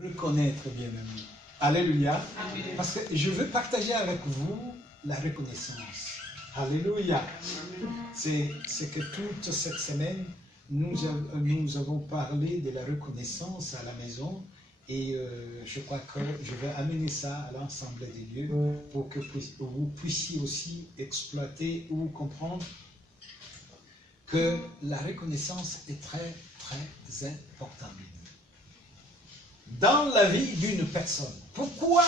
Reconnaître, bien-aimé. Alléluia. Amen. Parce que je veux partager avec vous la reconnaissance. Alléluia. C'est que toute cette semaine, nous avons parlé de la reconnaissance à la maison et je crois que je vais amener ça à l'ensemble des lieux pour que vous puissiez aussi exploiter ou comprendre que la reconnaissance est très, très importante dans la vie d'une personne. Pourquoi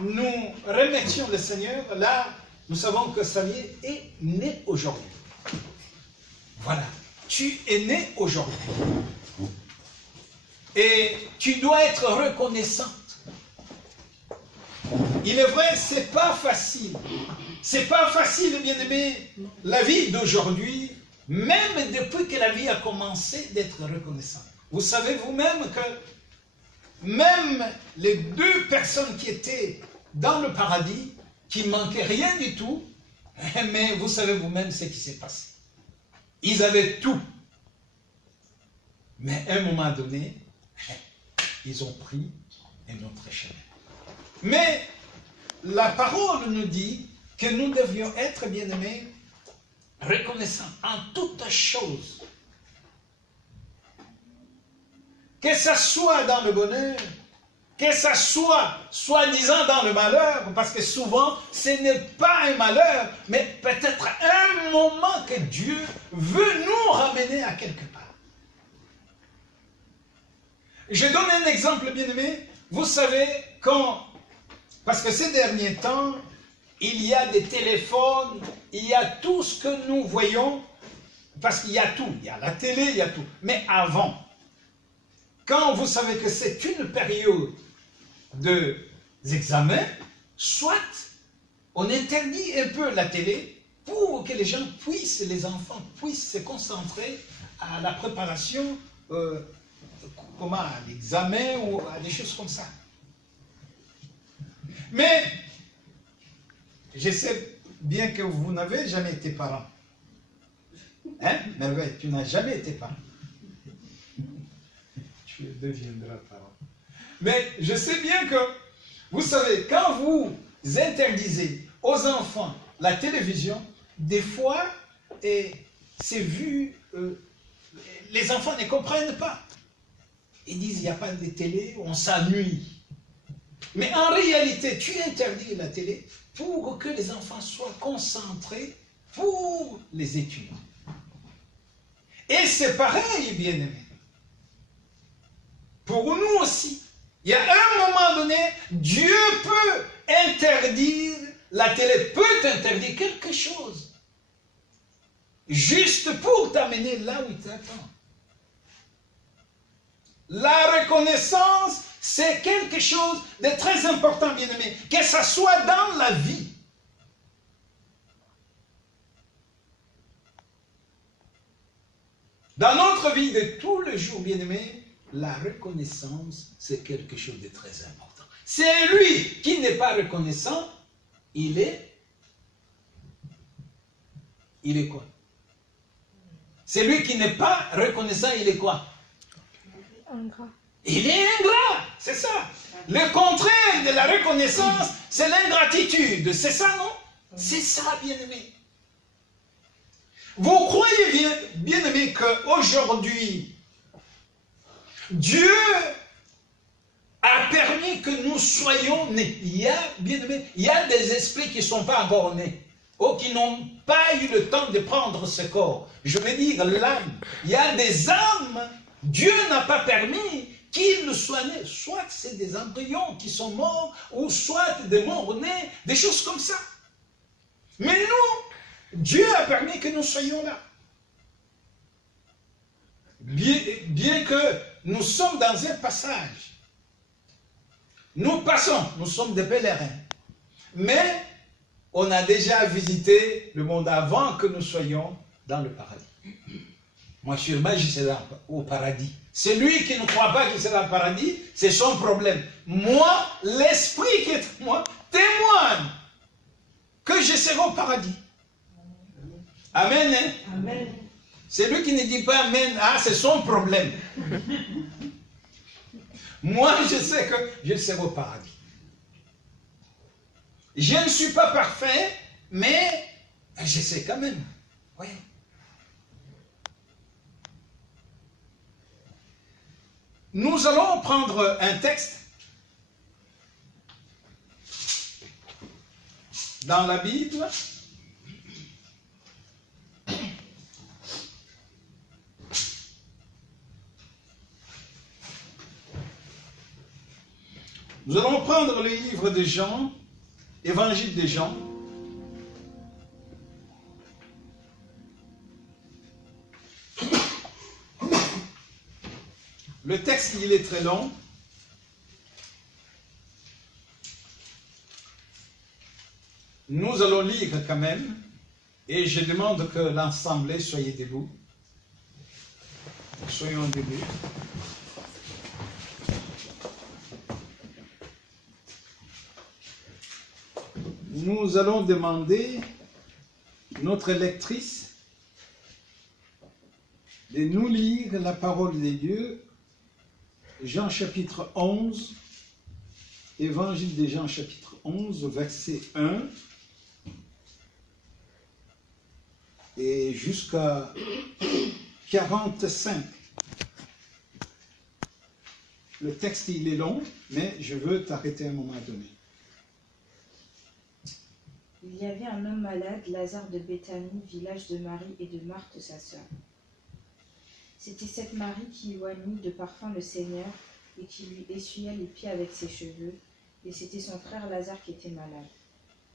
nous remercions le Seigneur? Là, nous savons que Samuel est né aujourd'hui. Voilà, tu es né aujourd'hui. Et tu dois être reconnaissante. Il est vrai, c'est pas facile. C'est pas facile, bien-aimé, la vie d'aujourd'hui, même depuis que la vie a commencé, d'être reconnaissante. Vous savez vous-même que même les deux personnes qui étaient dans le paradis, qui manquaient rien du tout, mais vous savez vous-même ce qui s'est passé. Ils avaient tout. Mais à un moment donné, ils ont pris un autre chemin. Mais la parole nous dit que nous devions être, bien-aimés, reconnaissants en toutes choses. Que ça soit dans le bonheur, que ça soit soi-disant dans le malheur, parce que souvent, ce n'est pas un malheur, mais peut-être un moment que Dieu veut nous ramener à quelque part. Je donne un exemple, bien-aimé. Vous savez, parce que ces derniers temps, il y a des téléphones, il y a tout ce que nous voyons, parce qu'il y a tout, il y a la télé, il y a tout. Mais avant, quand vous savez que c'est une période d'examen, soit on interdit un peu la télé pour que les gens puissent, les enfants puissent se concentrer à la préparation, à l'examen ou à des choses comme ça. Mais je sais bien que vous n'avez jamais été parent. Hein, Merveille, tu n'as jamais été parent. Tu deviendras parent. Mais je sais bien que, vous savez, quand vous interdisez aux enfants la télévision, des fois, c'est vu, les enfants ne comprennent pas. Ils disent, il n'y a pas de télé, on s'ennuie. Mais en réalité, tu interdis la télé pour que les enfants soient concentrés pour les études. Et c'est pareil, bien-aimés. Pour nous aussi, il y a un moment donné, Dieu peut interdire, la télé peut interdire quelque chose. Juste pour t'amener là où il t'attend. La reconnaissance, c'est quelque chose de très important, bien-aimé. Que ça soit dans la vie. Dans notre vie de tous les jours, bien-aimé, la reconnaissance, c'est quelque chose de très important. C'est lui qui n'est pas reconnaissant, il est quoi? C'est lui qui n'est pas reconnaissant, il est quoi? Ingrat. Il est ingrat, c'est ça. Le contraire de la reconnaissance, c'est l'ingratitude. C'est ça, non? C'est ça, bien-aimé. Vous croyez bien-aimé qu'aujourd'hui, Dieu a permis que nous soyons nés. Il y a, bien-aimé, il y a des esprits qui ne sont pas encore nés, ou qui n'ont pas eu le temps de prendre ce corps. Je veux dire l'âme. Il y a des âmes, Dieu n'a pas permis qu'ils soient nés. Soit c'est des embryons qui sont morts, ou soit des morts-nés, des choses comme ça. Mais nous, Dieu a permis que nous soyons là. Bien que nous sommes dans un passage. Nous passons, nous sommes des pèlerins. Mais on a déjà visité le monde avant que nous soyons dans le paradis. Moi, sûrement, je serai au paradis. Celui qui ne croit pas qu'il sera au paradis, c'est son problème. Moi, l'esprit qui est en moi, témoigne que je serai au paradis. Amen. Hein? Amen. Celui qui ne dit pas Amen, c'est son problème. Moi, je sais que je serai au paradis. Je ne suis pas parfait, mais je sais quand même. Oui. Nous allons prendre un texte dans la Bible. Nous allons prendre le livre de Jean, Évangile de Jean. Le texte, il est très long. Nous allons lire quand même, et je demande que l'Assemblée soit debout. Soyons debout. Nous allons demander notre lectrice de nous lire la parole de Dieu, Jean chapitre 11, Évangile de Jean chapitre 11, verset 1, et jusqu'à 45. Le texte, il est long, mais je veux t'arrêter à un moment donné. Il y avait un homme malade, Lazare de Béthanie, village de Marie et de Marthe, sa sœur. C'était cette Marie qui oignit de parfum le Seigneur et qui lui essuyait les pieds avec ses cheveux, et c'était son frère Lazare qui était malade.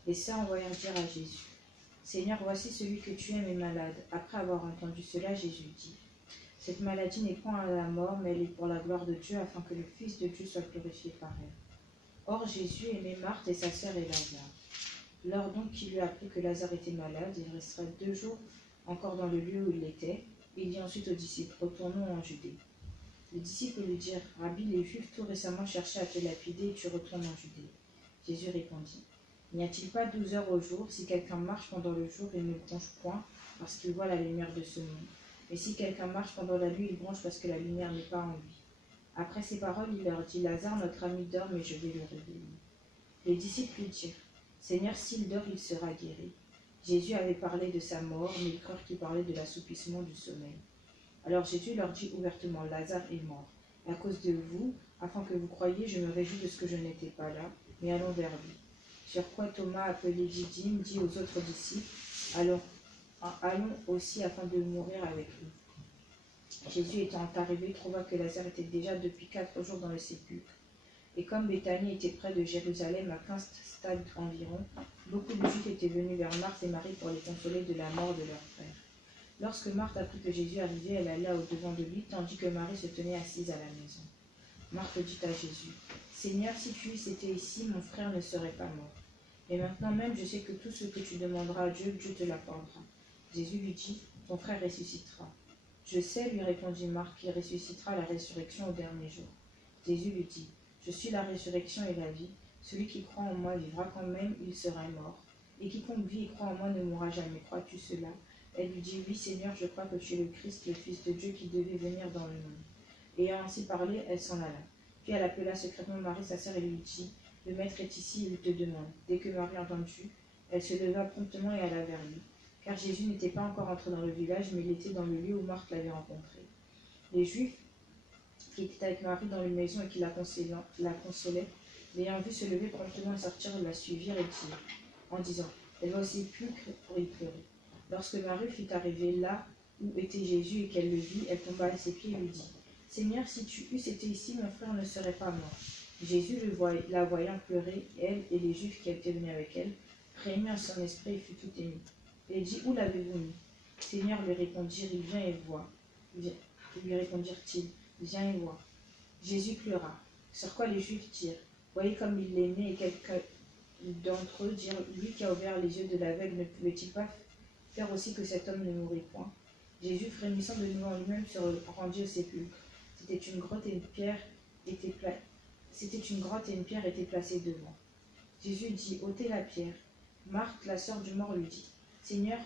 Les sœurs envoyèrent dire à Jésus, « Seigneur, voici celui que tu aimes est malade. » Après avoir entendu cela, Jésus dit, « Cette maladie n'est point à la mort, mais elle est pour la gloire de Dieu, afin que le Fils de Dieu soit glorifié par elle. » Or Jésus aimait Marthe et sa sœur et Lazare. Lors donc qu'il lui apprit que Lazare était malade, il restera 2 jours encore dans le lieu où il était, et il dit ensuite aux disciples, « Retournons en Judée. » Les disciples lui dirent, « Rabbi, les Juifs tout récemment cherchaient à te lapider et tu retournes en Judée. » Jésus répondit, « N'y a-t-il pas 12 heures au jour? Si quelqu'un marche pendant le jour, il ne bronche point, parce qu'il voit la lumière de ce monde. Mais si quelqu'un marche pendant la nuit, il bronche parce que la lumière n'est pas en lui. » Après ces paroles, il leur dit, « Lazare, notre ami, dort, mais je vais le réveiller. » Les disciples lui dirent, « Seigneur, s'il dort, il sera guéri. » Jésus avait parlé de sa mort, mais ils crurent qu'il parlait de l'assoupissement du sommeil. Alors Jésus leur dit ouvertement, « Lazare est mort. À cause de vous, afin que vous croyiez, je me réjouis de ce que je n'étais pas là, mais allons vers lui. » Sur quoi Thomas, appelé Didyme, dit aux autres disciples, « Allons aussi afin de mourir avec lui. » Jésus étant arrivé, trouva que Lazare était déjà depuis 4 jours dans le sépulcre. Et comme Béthanie était près de Jérusalem, à 15 stades environ, beaucoup de Juifs étaient venus vers Marthe et Marie pour les consoler de la mort de leur frère. Lorsque Marthe apprit que Jésus arrivait, elle alla au-devant de lui, tandis que Marie se tenait assise à la maison. Marthe dit à Jésus, « Seigneur, si tu eusses été ici, mon frère ne serait pas mort. Et maintenant même, je sais que tout ce que tu demanderas à Dieu, Dieu te l'accordera. » Jésus lui dit, « Ton frère ressuscitera. » « Je sais, lui répondit Marthe, qu'il ressuscitera à la résurrection au dernier jour. » Jésus lui dit, « Je suis la résurrection et la vie. Celui qui croit en moi vivra quand même il serait mort. Et quiconque vit et croit en moi ne mourra jamais. Crois-tu cela ?» Elle lui dit, « Oui, Seigneur, je crois que tu es le Christ, le Fils de Dieu qui devait venir dans le monde. » Ayant ainsi parlé, elle s'en alla. Puis elle appela secrètement Marie, sa sœur, et lui dit, « Le Maître est ici, il te demande. » Dès que Marie entendit, elle se leva promptement et alla vers lui. Car Jésus n'était pas encore entré dans le village, mais il était dans le lieu où Marthe l'avait rencontré. Les Juifs qui étaient avec Marie dans une maison et qui la consolaient, l'ayant vue se lever promptement et sortir, la suivirent et dirent, en disant, « Elle va au sépulcre pour y pleurer. » Lorsque Marie fut arrivée là où était Jésus et qu'elle le vit, elle tomba à ses pieds et lui dit, « Seigneur, si tu eusses été ici, mon frère ne serait pas mort. » Jésus, la voyant pleurer, elle et les Juifs qui étaient venus avec elle, frémit en son esprit et fut tout ému. Elle dit, « Où l'avez-vous mis ?» Seigneur, lui répondirent, « Il vient et voit. » Lui répondirent-ils, « Viens et vois. » Jésus pleura. Sur quoi les Juifs dirent, « Voyez comme il l'aimait, et quelqu'un d'entre eux dirent, lui qui a ouvert les yeux de l'aveugle, ne pouvait-il pas faire aussi que cet homme ne mourût point ?» Jésus, frémissant de nouveau en lui-même, se rendit au sépulcre. C'était une grotte et une pierre était placée devant. Jésus dit, « ôtez la pierre. » Marthe, la sœur du mort, lui dit, « Seigneur,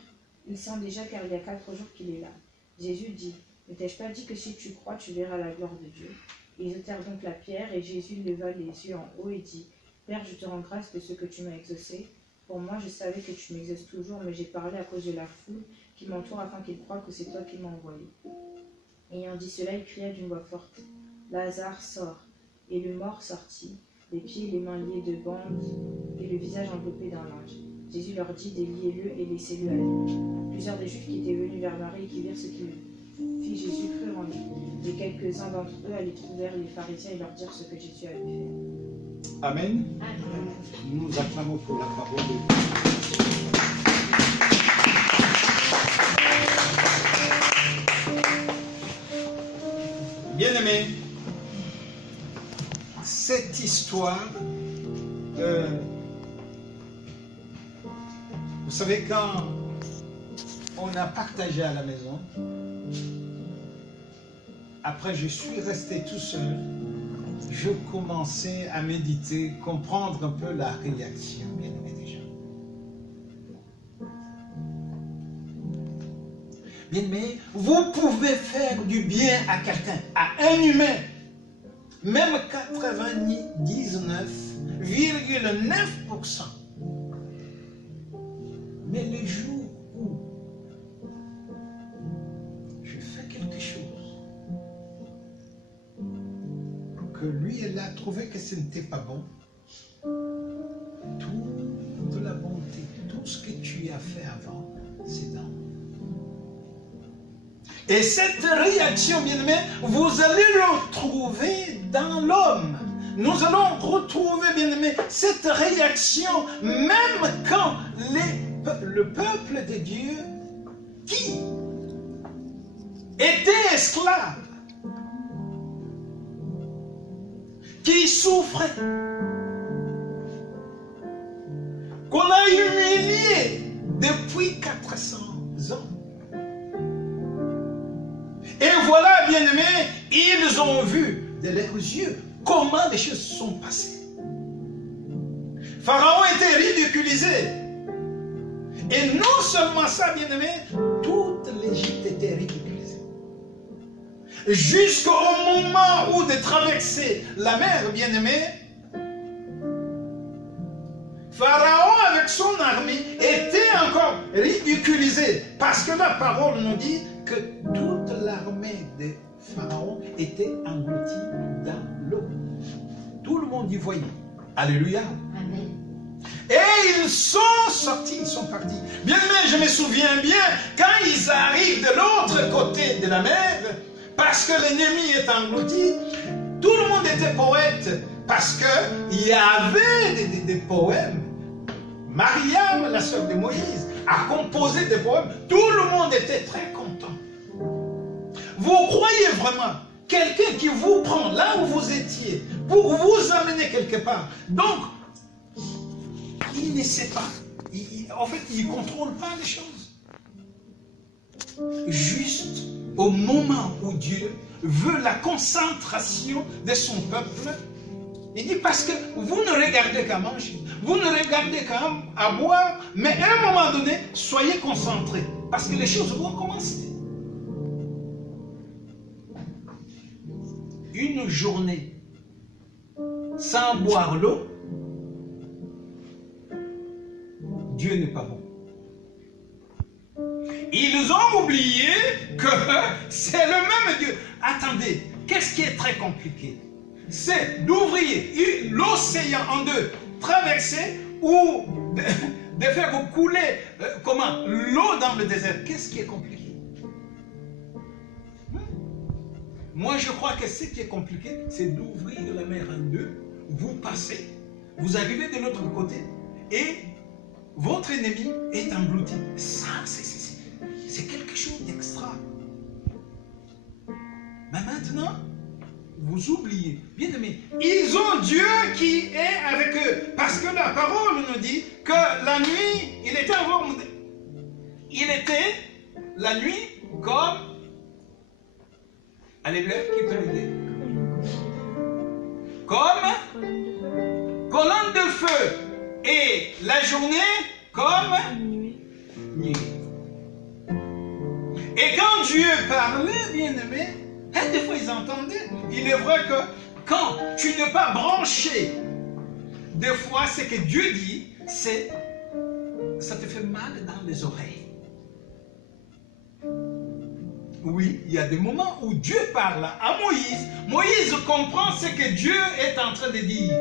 il sent déjà car il y a 4 jours qu'il est là. » Jésus dit, « Ne t'ai-je pas dit que si tu crois, tu verras la gloire de Dieu ?» Ils ôtèrent donc la pierre, et Jésus leva les yeux en haut et dit, « Père, je te rends grâce de ce que tu m'as exaucé. Pour moi, je savais que tu m'exauces toujours, mais j'ai parlé à cause de la foule qui m'entoure afin qu'ils croient que c'est toi qui m'as envoyé. » Ayant dit cela, il cria d'une voix forte, « Lazare, sort !» Et le mort sortit, les pieds et les mains liés de bandes, et le visage enveloppé d'un linge. Jésus leur dit, « Déliez-le et laissez-le aller. » Plusieurs des Juifs qui étaient venus vers Marie et qui virent ce qu'il fit Jésus crurent en lui. Et quelques-uns d'entre eux allaient trouver les pharisiens et leur dirent ce que Jésus avait fait. Amen. Amen. Nous acclamons pour la parole de Dieu. Bien-aimés, cette histoire, vous savez, quand on a partagé à la maison, après je suis resté tout seul, je commençais à méditer, comprendre un peu la réaction, bien-aimés des gens. Bien-aimés, vous pouvez faire du bien à quelqu'un, à un humain, même 99,9%. Mais le jour où je fais quelque chose, que lui, elle a trouvé que ce n'était pas bon, toute la bonté, tout ce que tu as fait avant, c'est dans. Et cette réaction, bien-aimé, vous allez le retrouver dans l'homme. Nous allons retrouver, bien-aimé, cette réaction, même quand le peuple de Dieu, qui était esclave, qui souffrait, qu'on a humilié depuis 400 ans. Et voilà, bien-aimés, ils ont vu de leurs yeux comment les choses sont passées. Pharaon était ridiculisé. Et non seulement ça, bien-aimés, toute l'Égypte était ridiculisée. Jusqu'au moment où de traverser la mer, bien-aimés, Pharaon avec son armée était encore ridiculisé. Parce que la parole nous dit que toute l'armée de Pharaon était engloutie dans l'eau. Tout le monde y voyait. Alléluia. Amen. Et ils sont sortis, ils sont partis. Bien aimé, je me souviens bien, quand ils arrivent de l'autre côté de la mer, parce que l'ennemi est englouti, tout le monde était poète, parce qu'il y avait des poèmes. Mariam, la sœur de Moïse, a composé des poèmes. Tout le monde était très content. Vous croyez vraiment quelqu'un qui vous prend là où vous étiez pour vous amener quelque part? Donc, il ne sait pas. En fait, il ne contrôle pas les choses. Juste au moment où Dieu veut la concentration de son peuple, il dit parce que vous ne regardez qu'à manger, vous ne regardez qu'à boire, mais à un moment donné, soyez concentrés, parce que les choses vont commencer. Une journée sans boire l'eau, Dieu n'est pas bon. Ils ont oublié que c'est le même Dieu. Attendez, qu'est-ce qui est très compliqué? C'est d'ouvrir l'océan en deux, traverser ou de faire couler l'eau dans le désert. Qu'est-ce qui est compliqué? Moi, je crois que ce qui est compliqué, c'est d'ouvrir la mer en deux, vous passez, vous arrivez de l'autre côté et votre ennemi est englouti. Ça, c'est quelque chose d'extra. Mais maintenant, vous oubliez. Bien aimé, ils ont Dieu qui est avec eux. Parce que la parole nous dit que la nuit, il était la nuit comme... Alléluia, qui peut l'aider? Comme colonne de feu. Et la journée comme nuit. Et quand Dieu parlait, bien-aimé, Mais des fois, ils entendaient. Il est vrai que quand tu n'es pas branché, des fois, ce que Dieu dit, c'est ça te fait mal dans les oreilles. Oui, il y a des moments où Dieu parle à Moïse. Moïse comprend ce que Dieu est en train de dire.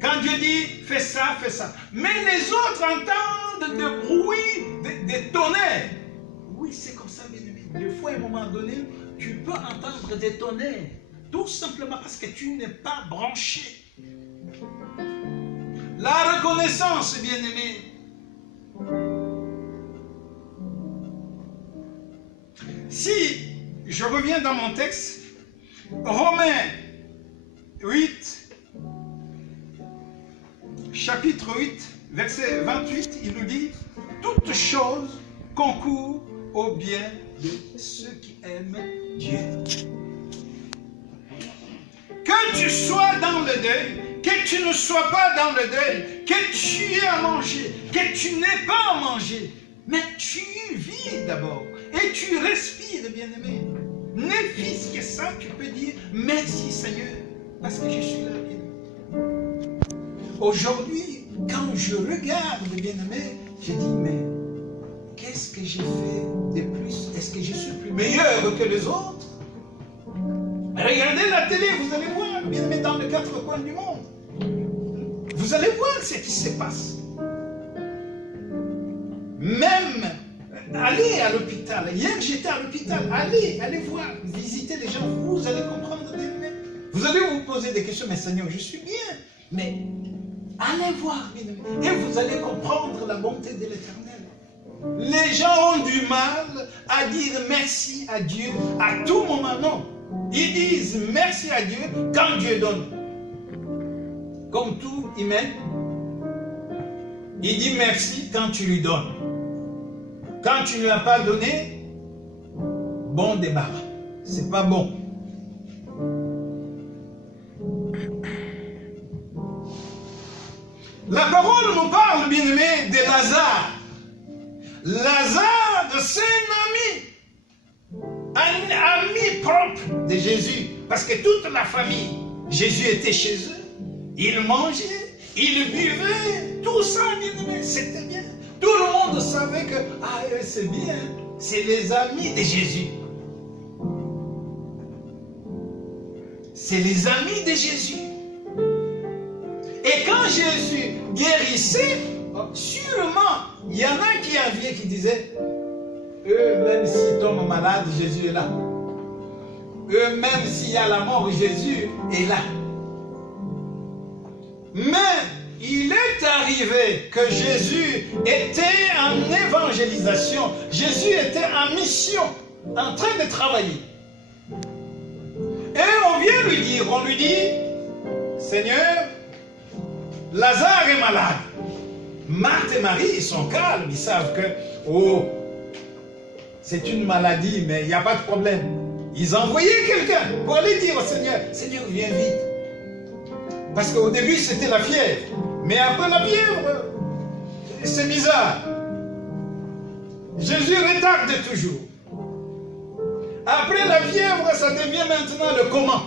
Quand Dieu dit, fais ça, fais ça. Mais les autres entendent des bruits, des tonnerres. Oui, c'est comme ça, bien-aimé. Des fois, à un moment donné, tu peux entendre des tonnerres. Tout simplement parce que tu n'es pas branché. La reconnaissance, bien-aimé. Si je reviens dans mon texte, Romains 8, chapitre 8, verset 28, il nous dit « Toutes choses concourent au bien de ceux qui aiment Dieu. » Que tu sois dans le deuil, que tu ne sois pas dans le deuil, que tu aies à manger, que tu n'aies pas à manger, mais tu vis d'abord et tu respires, bien-aimé. N'est fils que ça, tu peux dire merci Seigneur, parce que je suis là. Aujourd'hui, quand je regarde, bien-aimé, je dis mais qu'est-ce que j'ai fait de plus? Est-ce que je suis plus meilleur que les autres? Regardez la télé, vous allez voir, bien-aimé, dans les quatre coins du monde. Vous allez voir ce qui se passe. Même, allez à l'hôpital. Hier, j'étais à l'hôpital. Allez voir, visiter les gens. Vous allez comprendre. Vous allez vous poser des questions. Mais Seigneur, je suis bien. Mais allez voir, bien-aimé. Et vous allez comprendre la bonté de l'Éternel. Les gens ont du mal à dire merci à Dieu à tout moment. Non. Ils disent merci à Dieu quand Dieu donne. Comme tout humain, il dit merci quand tu lui donnes. Quand tu ne lui as pas donné, bon débarras. C'est pas bon. La parole nous parle, bien-aimé, de Lazare. Lazare, c'est un ami propre de Jésus. Parce que toute la famille, Jésus était chez eux. Il mangeait, il buvait, tout ça, bien-aimé, c'était bien. Tout le monde savait que, c'est bien, c'est les amis de Jésus. C'est les amis de Jésus. Et quand Jésus guérissait, sûrement, il y en a qui enviaient, qui disaient, eux, même s'ils tombent malades, Jésus est là. Eux, même s'il y a la mort, Jésus est là. Mais il est arrivé que Jésus était en évangélisation. Jésus était en mission, en train de travailler. Et on vient lui dire, on lui dit, Seigneur, Lazare est malade. Marthe et Marie, ils sont calmes, ils savent que, oh, c'est une maladie, mais il n'y a pas de problème. Ils envoyaient quelqu'un pour aller dire au Seigneur, Seigneur, viens vite. Parce qu'au début, c'était la fièvre. Mais après la fièvre, c'est bizarre. Jésus retarde toujours. Après la fièvre, ça devient maintenant le coma.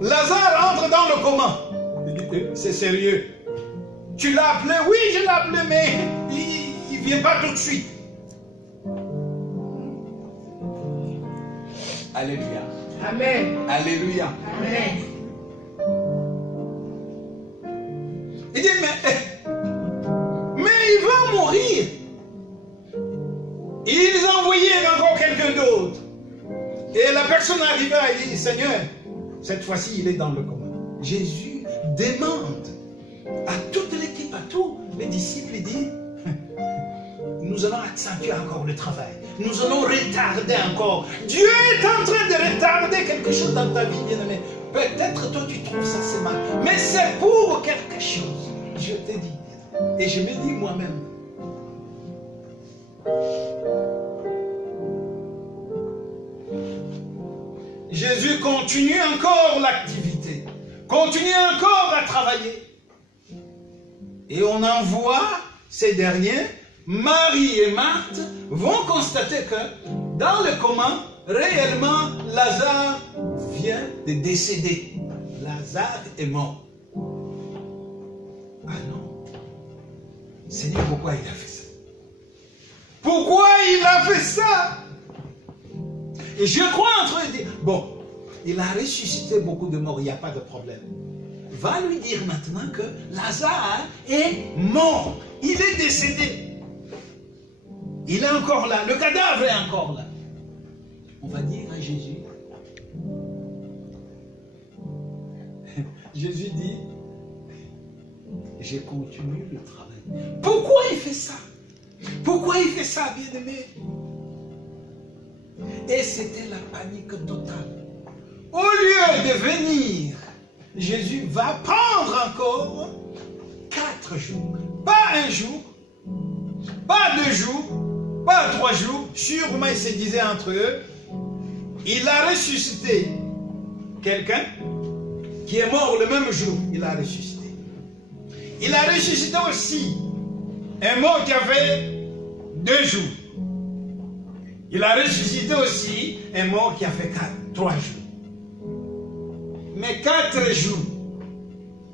Lazare entre dans le coma. Il dit, c'est sérieux. Tu l'as appelé? Oui, je l'ai appelé, mais il ne vient pas tout de suite. Alléluia. Amen. Alléluia. Amen. Il dit, mais il va mourir. Ils envoyaient encore quelqu'un d'autre. Et la personne arriva et dit, Seigneur, cette fois-ci, il est dans le coma. Jésus demande à toute l'équipe, à tous les disciples, il dit, nous allons accentuer encore le travail. Nous allons retarder encore. Dieu est en train de retarder quelque chose dans ta vie, bien-aimé. Peut-être toi tu trouves ça c'est mal, mais c'est pour quelque chose. Je te dis. Et je me dis moi-même. Jésus continue encore l'activité. Continue encore à travailler. Et on envoie ces derniers, Marie et Marthe, vont constater que dans le coma, réellement, Lazare vient de décéder. Lazare est mort. Ah non. Seigneur, pourquoi il a fait ça? Pourquoi il a fait ça? Et je crois en train de dire, bon, il a ressuscité beaucoup de morts, il n'y a pas de problème. Va lui dire maintenant que Lazare est mort. Il est décédé. Il est encore là. Le cadavre est encore là. On va dire à Jésus. Jésus dit, je continue le travail. Pourquoi il fait ça? Pourquoi il fait ça, bien-aimé? Et c'était la panique totale. Au lieu de venir, Jésus va prendre encore 4 jours. Pas un jour, pas 2 jours, pas 3 jours. Sûrement, il se disait entre eux, il a ressuscité quelqu'un qui est mort le même jour. Il a ressuscité. Il a ressuscité aussi un mort qui avait 2 jours. Il a ressuscité aussi un mort qui a fait 3 jours. Mais 4 jours,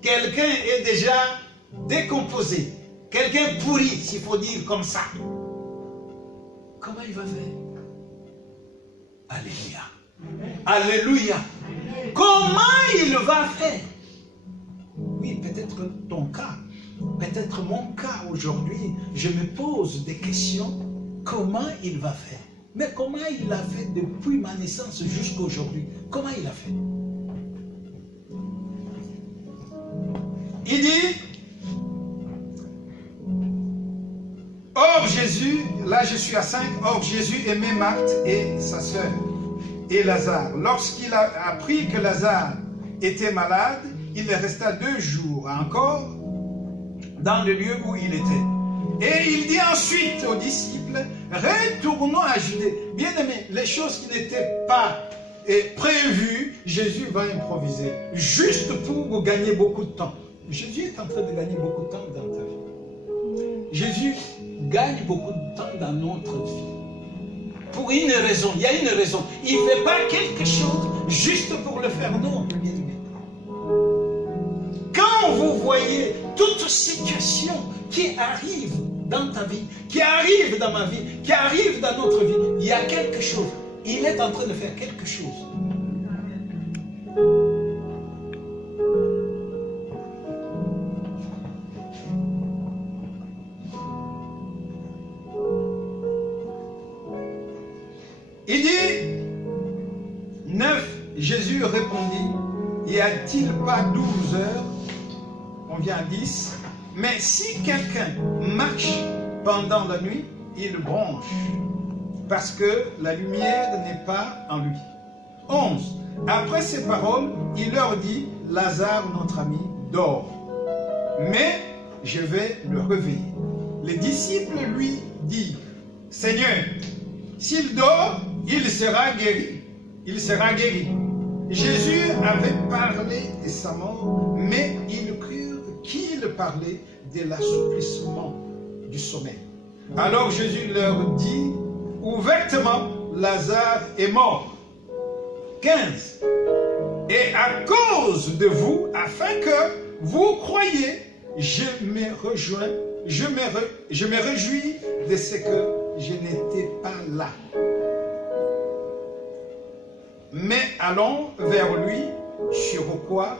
quelqu'un est déjà décomposé. Quelqu'un pourri, s'il faut dire comme ça. Comment il va faire? Alléluia. Alléluia. Comment il va faire? Oui, peut-être ton cas, peut-être mon cas aujourd'hui, je me pose des questions. Comment il va faire? Mais comment il a fait depuis ma naissance jusqu'à aujourd'hui? Comment il a fait? Il dit, or Jésus, là je suis à 5, or Jésus aimait Marthe et sa sœur et Lazare. Lorsqu'il a appris que Lazare était malade, il resta 2 jours encore dans le lieu où il était. Et il dit ensuite aux disciples, retournons à Judée. Bien aimé, les choses qui n'étaient pas prévues, Jésus va improviser, juste pour gagner beaucoup de temps. Jésus est en train de gagner beaucoup de temps dans ta vie. Jésus gagne beaucoup de temps dans notre vie. Pour une raison, il y a une raison. Il ne fait pas quelque chose juste pour le faire, non. Quand vous voyez toute situation qui arrive dans ta vie, qui arrive dans ma vie, qui arrive dans notre vie, il y a quelque chose. Il est en train de faire quelque chose. Il dit, 9, Jésus répondit, y a-t-il pas 12 heures? On vient à 10. Mais si quelqu'un marche pendant la nuit, il bronche, parce que la lumière n'est pas en lui. 11. Après ces paroles, il leur dit, Lazare, notre ami, dort, mais je vais le réveiller. Les disciples lui dirent, Seigneur, s'il dort, il sera guéri. Il sera guéri. Jésus avait parlé de sa mort, mais ils crurent qu'il parlait de l'assouplissement du sommeil. Alors Jésus leur dit ouvertement, Lazare est mort. 15. Et à cause de vous, afin que vous croyiez, je me réjouis de ce que je n'étais pas là. Mais allons vers lui, sur quoi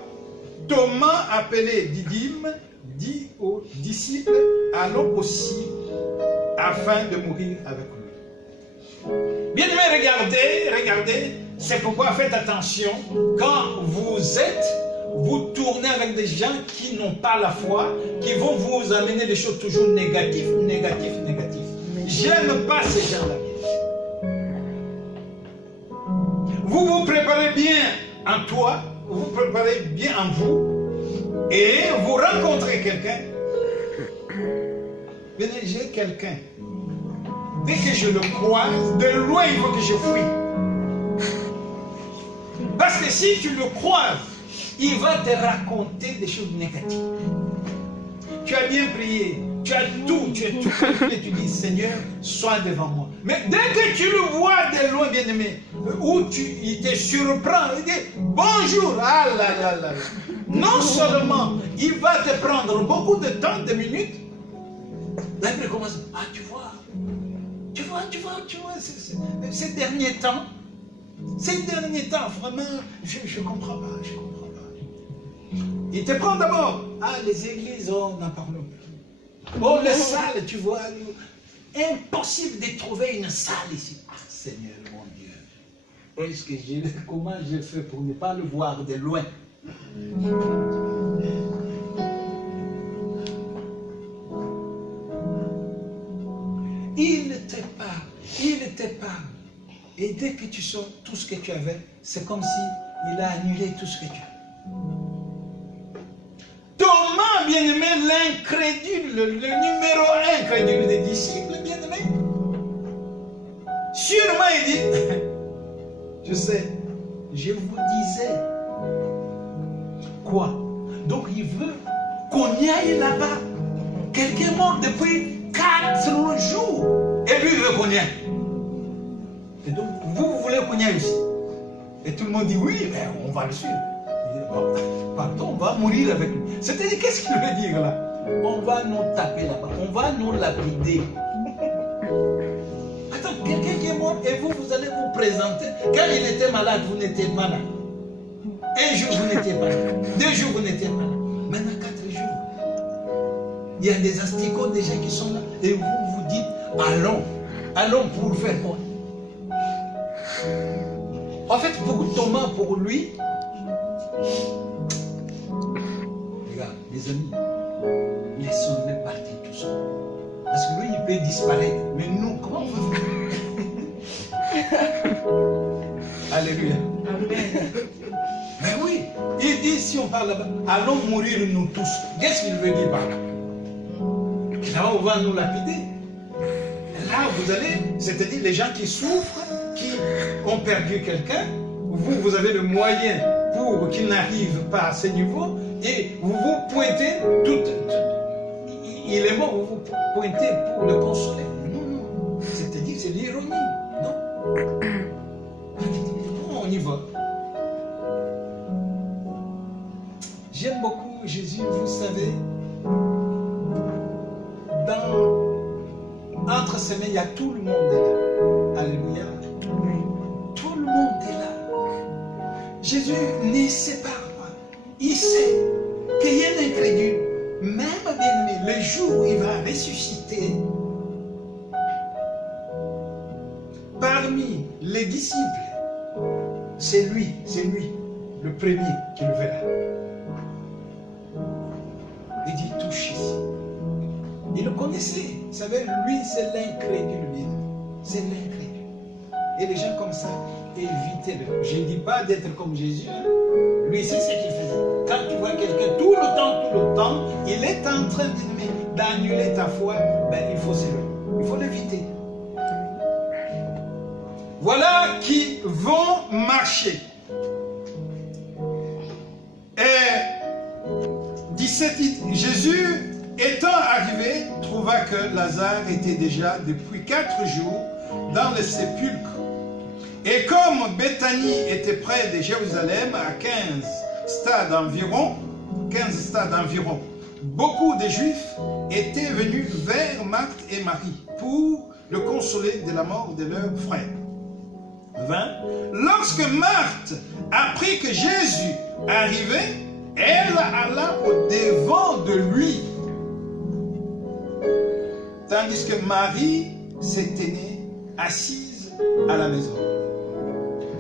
Thomas, appelé Didyme, dit aux disciples, allons aussi, afin de mourir avec lui. Bien aimé, regardez, c'est pourquoi faites attention, quand vous tournez avec des gens qui n'ont pas la foi, qui vont vous amener des choses toujours négatives. J'aime pas ces gens-là. Vous vous préparez bien en toi, vous vous préparez bien en vous, et vous rencontrez quelqu'un. J'ai quelqu'un. Dès que je le croise, de loin il faut que je fuis. Parce que si tu le croises, il va te raconter des choses négatives. Tu as bien prié, tu as tout, tu es tout complet, tu dis Seigneur, sois devant moi. Mais dès que tu le vois de loin, bien-aimé, où il te surprend, il dit bonjour, ah là là là. Non seulement il va te prendre beaucoup de temps, de minutes, là il commence, ah tu vois, ces derniers temps, vraiment, je comprends pas, je comprends pas. Il te prend d'abord, ah les églises, oh, n'en parlons plus. Oh les salles, tu vois, impossible de trouver une salle ici. Ah Seigneur mon Dieu, comment je fais pour ne pas le voir de loin? Il te parle. Et dès que tu sors tout ce que tu avais, c'est comme si il a annulé tout ce que tu as. Thomas, bien-aimé, l'incrédule, le numéro 1 incrédule des disciples, bien-aimé. Sûrement, il dit, je sais, je vous disais. Quoi? Donc il veut qu'on y aille là-bas. Quelqu'un est mort depuis 4 jours. Et lui, il veut qu'on y aille. Et donc, vous voulez qu'on y aille aussi. Et tout le monde dit oui, mais on va le suivre. Il dit, bon, pardon, on va mourir avec lui. C'est-à-dire, qu'est-ce qu'il veut dire là? On va nous taper là-bas. On va nous lapider. Attends, quelqu'un qui est mort et vous allez vous présenter. Quand il était malade, vous n'étiez pas là. Un jour, vous n'étiez pas là. 2 jours, vous n'étiez pas là. Maintenant, 4 jours. Il y a des asticots déjà qui sont là. Et vous vous dites, allons pour faire quoi? En fait, pour Thomas, pour lui, regarde, les amis, laissons-le partir tout seul. Parce que lui, il peut disparaître. Mais nous, comment on va faire? Alléluia. Amen. Mais oui, il dit si on parle là-bas, allons mourir nous tous. Qu'est-ce qu'il veut dire par là? Là, on va nous lapider. Là, vous allez, c'est-à-dire les gens qui souffrent, qui ont perdu quelqu'un, vous avez le moyen pour qu'il n'arrive pas à ce niveau, et vous vous pointez, il est mort, vous vous pointez pour le consoler. Non, c'est-à-dire c'est l'ironie. Non. On y va. J'aime beaucoup Jésus, vous savez, entre ses mains, il y a tout le monde est là. Alléluia. Tout le monde est là. Jésus ne sépare pas. Il sait qu'il y a l'incrédule. Même bien-aimé, le jour où il va ressusciter, parmi les disciples, c'est lui, le premier qui le verra. Il dit, touche ici. Il le connaissait. Vous savez, lui, c'est l'incrédule. C'est l'incrédule. Et les gens comme ça, évitez-le. Je ne dis pas d'être comme Jésus. Lui, c'est ce qu'il faisait. Quand tu vois quelqu'un, tout le temps, il est en train d'annuler ta foi, ben, il faut l'éviter. Voilà qui vont marcher. Et 17, Jésus, étant arrivé, trouva que Lazare était déjà depuis 4 jours dans le sépulcre. Et comme Béthanie était près de Jérusalem, à 15 stades environ, beaucoup de Juifs étaient venus vers Marthe et Marie pour le consoler de la mort de leur frère. 20. Lorsque Marthe apprit que Jésus arrivait, elle alla au-devant de lui. Tandis que Marie se tenait assise à la maison.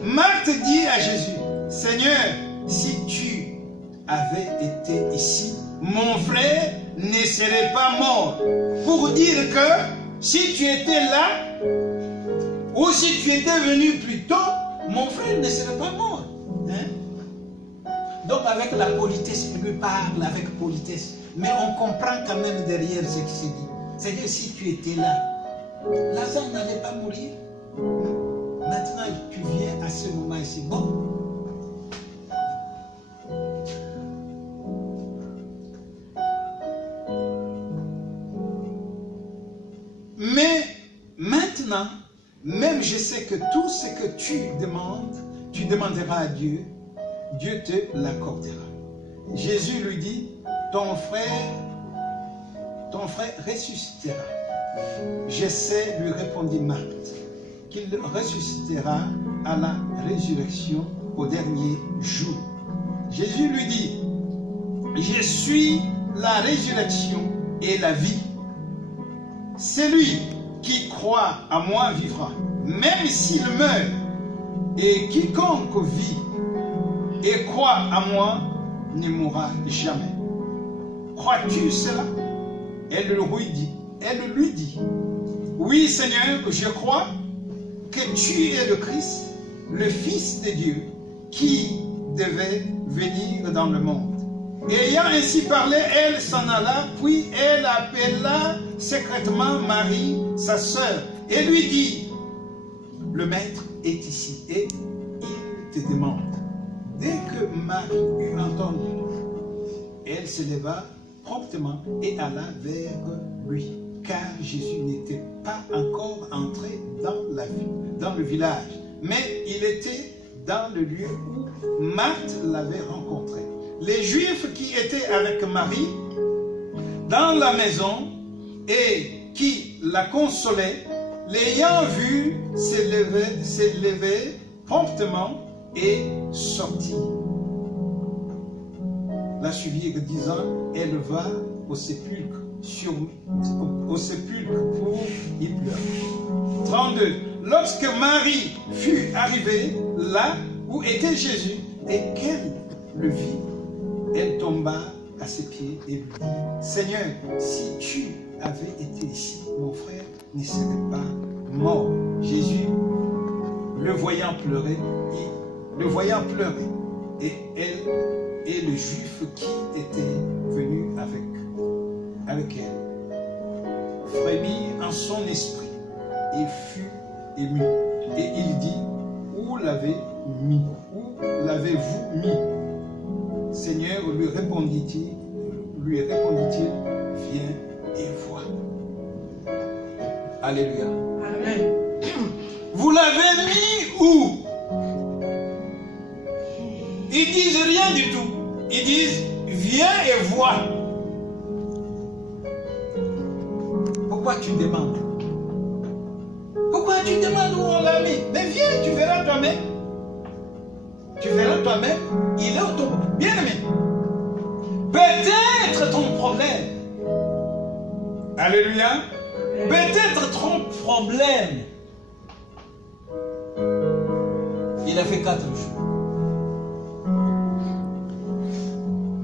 Marthe dit à Jésus, Seigneur, si tu avais été ici, mon frère ne serait pas mort. Pour dire que si tu étais là, ou si tu étais venu plus tôt, mon frère ne serait pas mort. Hein? Donc avec la politesse, il lui parle avec politesse. Mais on comprend quand même derrière ce qui se dit. C'est-à-dire si tu étais là, Lazare n'allait pas mourir. Maintenant, tu viens à ce moment ici. Bon. maintenant, même je sais que tout ce que tu demanderas à Dieu, Dieu te l'accordera. Jésus lui dit, ton frère ressuscitera. Je sais, lui répondit Marthe, qu'il ressuscitera à la résurrection au dernier jour. Jésus lui dit, je suis la résurrection et la vie. Celui qui croit à moi vivra, même s'il meurt, et quiconque vit et croit à moi ne mourra jamais. Crois-tu cela? Elle lui dit, oui Seigneur, je crois que tu es le Christ, le Fils de Dieu, qui devait venir dans le monde. Et ayant ainsi parlé, elle s'en alla, puis elle appela secrètement Marie, sa sœur, et lui dit, le Maître est ici, et il te demande. Dès que Marie eut entendu, elle se leva promptement et alla vers lui, car Jésus n'était pas encore entré dans le village, mais il était dans le lieu où Marthe l'avait rencontré. Les Juifs qui étaient avec Marie dans la maison et qui la consolaient, l'ayant vue, se levaient promptement et sortit. La suivirent disant, elle va au sépulcre pour y pleurer. 32. Lorsque Marie fut arrivée là où était Jésus et qu'elle le vit, elle tomba à ses pieds et lui dit, Seigneur, si tu avais été ici, mon frère ne serait pas mort. Jésus, le voyant pleurer, et elle et le Juif qui était venu avec elle, frémit en son esprit et fut ému. Et il dit, où l'avez-vous mis? Seigneur, lui répondit-il, viens et vois. Alléluia. Amen. Vous l'avez mis où? Ils disent rien du tout. Ils disent, viens et vois. Pourquoi tu demandes? Pourquoi tu demandes où on l'a mis? Mais viens, tu verras toi-même. Tu verras toi-même, il est au tombeau. Bien aimé, peut-être ton problème, alléluia, peut-être ton problème, il a fait 4 jours.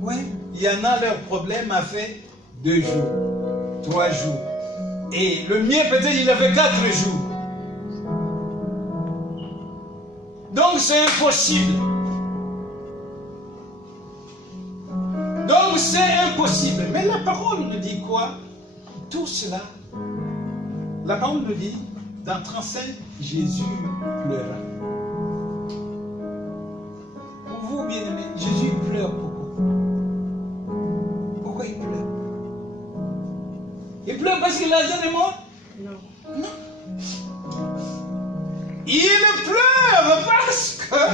Oui, il y en a, leur problème a fait 2 jours, 3 jours. Et le mien, peut-être, il a fait 4 jours. Donc, c'est impossible. Donc, c'est impossible. Mais la parole nous dit quoi? Tout cela, la parole nous dit, dans 35, Jésus pleura. Pour vous, bien-aimés, Jésus pleure pourquoi? Pourquoi il pleure? Il pleure parce que Lazare est mort? Non. Non. Il pleure parce que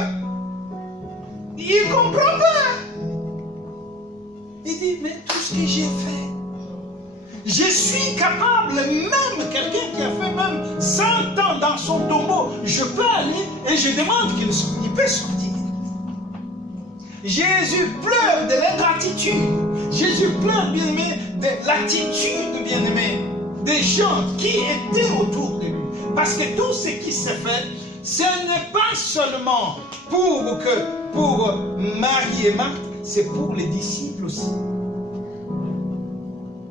il ne comprend pas. Il dit, mais tout ce que j'ai fait, je suis capable, même quelqu'un qui a fait même 100 ans dans son tombeau, je peux aller et je demande qu'il peut sortir. Jésus pleure de l'ingratitude. Jésus pleure, bien-aimé, de l'attitude, bien-aimé, des gens qui étaient autour de lui. Parce que tout ce qui s'est fait, ce n'est pas seulement pour Marie et Marthe, c'est pour les disciples aussi.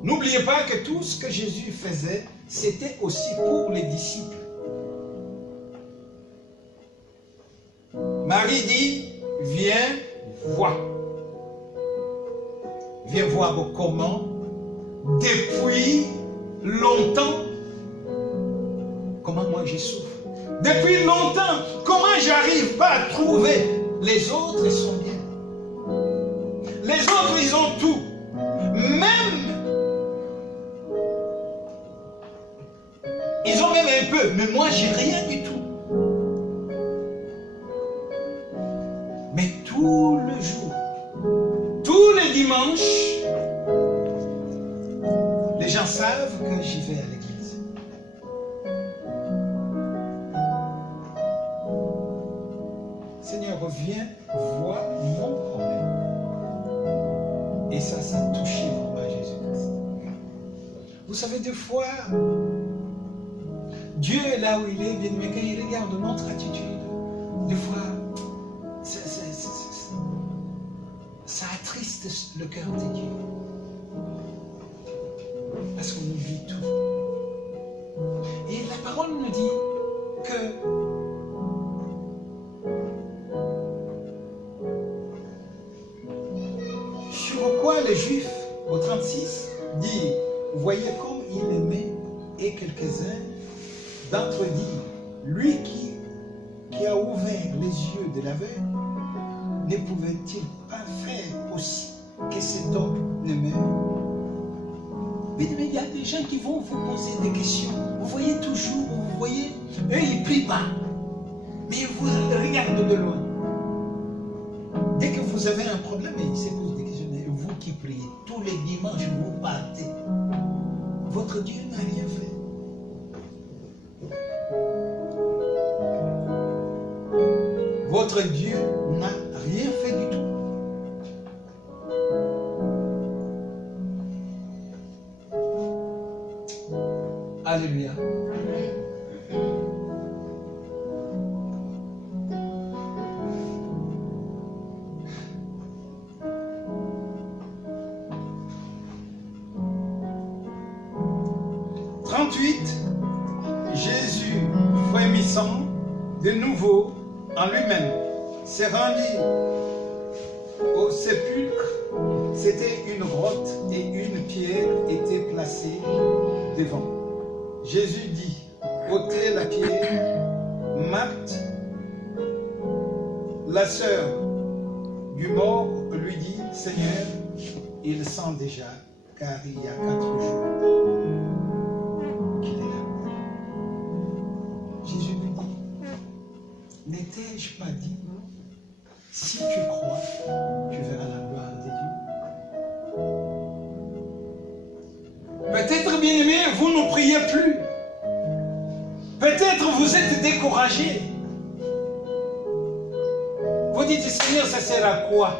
N'oubliez pas que tout ce que Jésus faisait, c'était aussi pour les disciples. Marie dit, viens voir. Viens voir comment, depuis longtemps, comment moi je souffre. Depuis longtemps, comment j'arrive pas à trouver. Les autres, ils sont bien. Les autres, ils ont tout. Même, ils ont même un peu, mais moi j'ai rien du tout. Mais tout le jour, tous les dimanches, les gens savent que j'y vais à l'église. Seigneur, reviens, vois mon problème. Et ça a touché vraiment Jésus-Christ. Vous savez, des fois, Dieu est là où il est, bien, mais quand il regarde notre attitude, des fois, ça attriste le cœur de Dieu. Parce qu'on oublie tout. Et la parole nous dit que sur quoi les Juifs, au 36, disent, vous voyez comme il aimait, et quelques-uns d'entre eux disent, lui qui a ouvert les yeux de l'aveugle, ne pouvait-il pas faire aussi que cet homme ne meure? Mais il y a des gens qui vont vous poser des questions. Vous voyez toujours, vous voyez, eux ils ne prient pas. Mais ils vous regardent de loin. Dès que vous avez un problème, ils se posent des questions. Et vous qui priez, tous les dimanches, vous partez. Votre Dieu n'a rien fait. Votre Dieu n'a rien fait du tout. Alléluia. Jésus, frémissant de nouveau en lui-même, s'est rendu au sépulcre. C'était une grotte et une pierre était placée devant. Jésus dit, ôtez la pierre. Marthe, la sœur du mort, lui dit, Seigneur, il sent déjà, car il y a 4 jours qu'il est là. Jésus lui dit, n'étais-je pas dit, si tu crois, tu verras la gloire de Dieu. Peut-être, bien-aimés, vous ne priez plus. Peut-être vous êtes découragés. Vous dites, Seigneur, ça sert à quoi?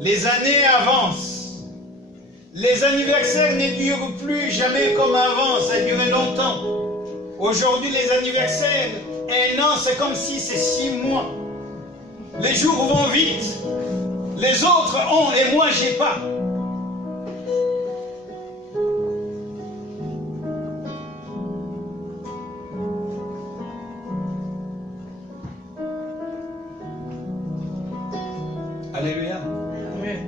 Les années avancent. Les anniversaires ne durent plus jamais comme avant. Ça a duré longtemps. Aujourd'hui, les anniversaires, 1 an, c'est comme si c'est 6 mois. Les jours vont vite. Les autres ont et moi, j'ai pas. Alléluia. Amen.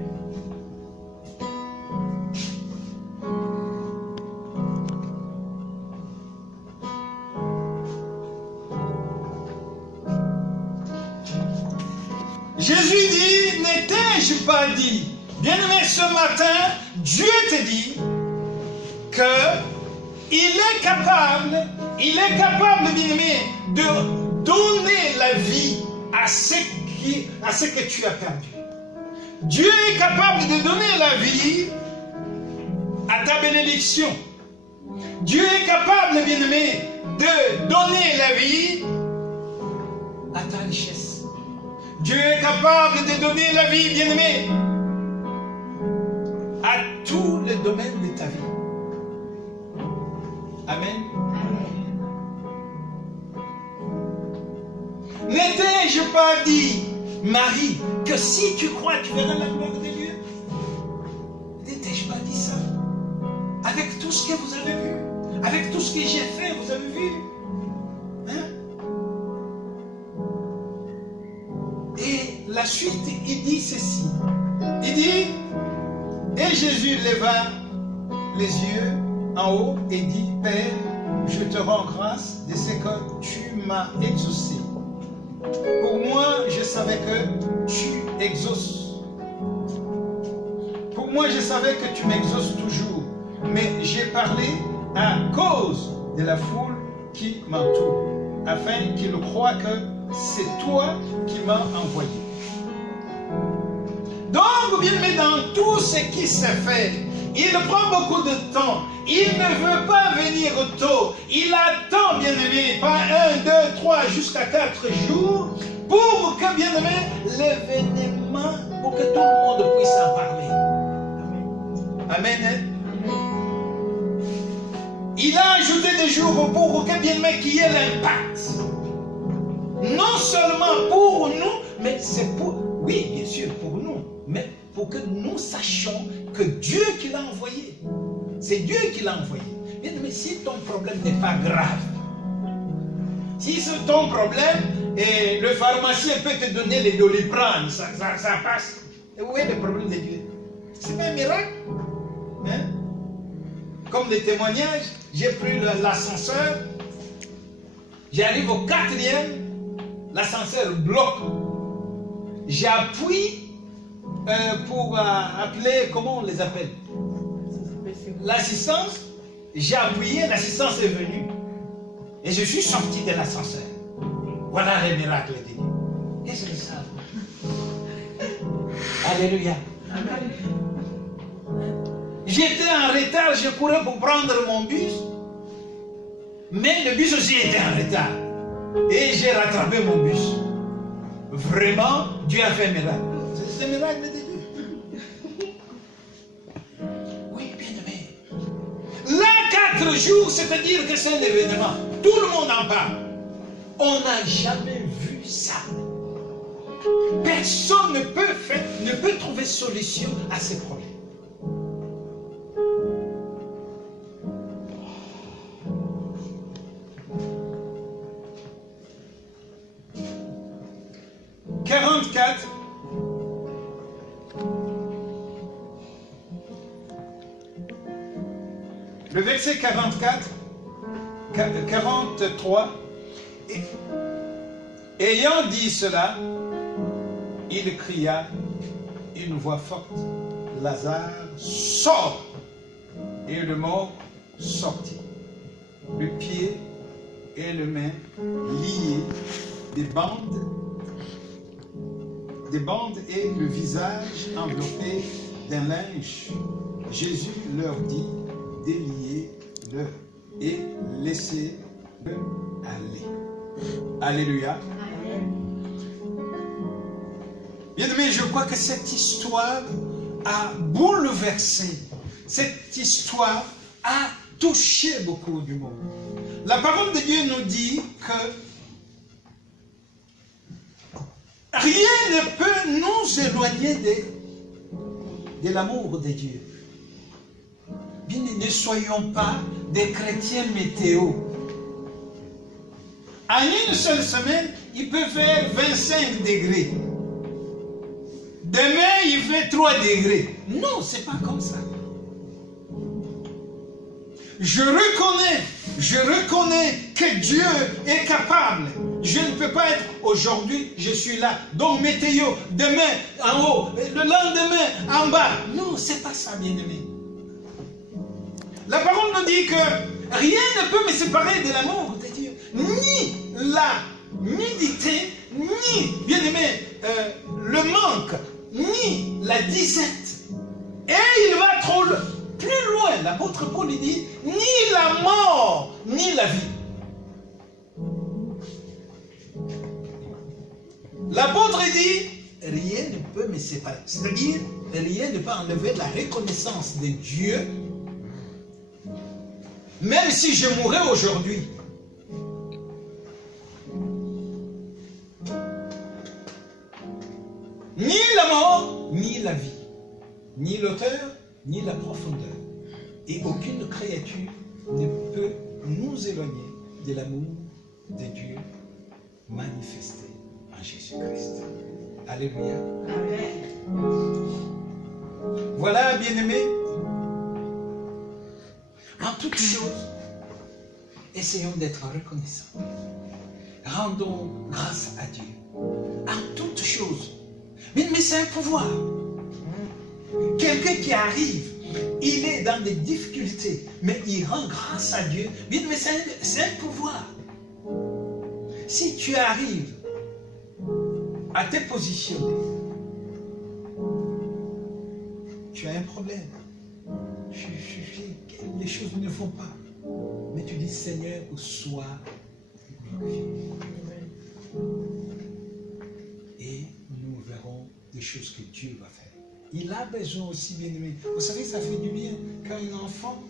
Jésus dit, n'étais-je pas dit? Bien-aimé, ce matin, Dieu te dit que il est capable, bien-aimé, de donner la vie à ce que tu as perdu. Dieu est capable de donner la vie à ta bénédiction. Dieu est capable, bien-aimé, de donner la vie à ta richesse. Dieu est capable de donner la vie, bien-aimé, à tous les domaines de ta vie. Amen. N'étais-je pas dit, Marie, que si tu crois, tu verras la gloire de Dieu? N'étais-je pas dit ça? Avec tout ce que vous avez vu, avec tout ce que j'ai fait, vous avez vu? Hein? Et la suite, il dit ceci. Il dit, et Jésus leva les yeux en haut et dit, Père, je te rends grâce de ce que tu m'as exaucé. Pour moi, je savais que tu exauces. Pour moi, je savais que tu m'exauces toujours. Mais j'ai parlé à cause de la foule qui m'entoure, afin qu'il croie que c'est toi qui m'as envoyé. Donc, bien aimé, dans tout ce qui se fait, il prend beaucoup de temps. Il ne veut pas venir tôt. Il attend, bien aimé, pas 1, 2, 3, jusqu'à 4 jours, pour que, bien aimé, l'événement, pour que tout le monde puisse en parler. Amen. Amen. Il a ajouté des jours pour que, bien aimé, qu'il y ait l'impact. Non seulement pour nous, mais c'est pour, oui, bien sûr, pour nous, mais pour que nous sachions que Dieu qui l'a envoyé. C'est Dieu qui l'a envoyé. Bien aimé, si ton problème n'est pas grave, si c'est ton problème, et le pharmacien peut te donner les Doliprane, ça passe. Et où est le problème de Dieu? C'est pas un miracle. Hein? Comme les témoignages, j'ai pris l'ascenseur, j'arrive au 4e, l'ascenseur bloque. J'appuie pour appeler, comment on les appelle? L'assistance. J'ai appuyé, l'assistance est venue. Et je suis sorti de l'ascenseur. Voilà le miracle de Dieu. Qu'est-ce que c'est ça? Alléluia. Amen. J'étais en retard, je courais pour prendre mon bus. Mais le bus aussi était en retard. Et j'ai rattrapé mon bus. Vraiment, Dieu a fait un miracle. C'est un miracle de Dieu. Oui, bien aimé. Là, 4 jours, c'est-à-dire que c'est un événement. Tout le monde en parle. On n'a jamais vu ça. Personne ne peut trouver solution à ces problèmes. Le verset 43, ayant dit cela, il cria une voix forte, Lazare, sort! Et le mort sortit, le pied et les mains liés, des bandes et le visage enveloppé d'un linge. Jésus leur dit, déliez-le et laissez-le aller. Alléluia. Amen. Bien aimé, je crois que cette histoire a bouleversé. Cette histoire a touché beaucoup du monde. La parole de Dieu nous dit que rien ne peut nous éloigner de l'amour de Dieu. Bien, ne soyons pas des chrétiens météo. En une seule semaine, il peut faire 25 degrés. Demain, il fait 3 degrés. Non, c'est pas comme ça. Je reconnais que Dieu est capable. Je ne peux pas être aujourd'hui, je suis là. Donc météo, demain en haut, le lendemain en bas. Non, c'est pas ça, bien-aimé. La parole nous dit que rien ne peut me séparer de l'amour de Dieu. Ni la nudité, ni, bien-aimé, le manque, ni la disette. Et il va trop plus loin. L'apôtre Paul dit, ni la mort, ni la vie. L'apôtre dit, rien ne peut me séparer. C'est-à-dire, rien ne peut enlever la reconnaissance de Dieu. Même si je mourrais aujourd'hui. Ni la mort, ni la vie. Ni l'auteur, ni la profondeur. Et aucune créature ne peut nous éloigner de l'amour de Dieu manifesté en Jésus-Christ. Alléluia. Amen. Voilà, bien-aimés. En toutes choses, essayons d'être reconnaissants. Rendons grâce à Dieu. En toutes choses. Mais c'est un pouvoir. Quelqu'un qui arrive Il est dans des difficultés, mais il rend grâce à Dieu. Bien, mais c'est un pouvoir. Si tu arrives à te positionner, tu as un problème. Les choses ne vont pas. Mais tu dis, Seigneur, sois glorifié. Et nous verrons des choses que Dieu va faire. Il a besoin aussi, bien aimé. Vous savez, ça fait du bien quand un enfant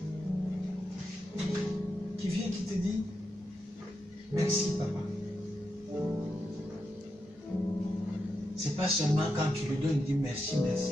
qui vient, qui te dit, merci papa. C'est pas seulement quand tu lui donnes, il dit merci, merci.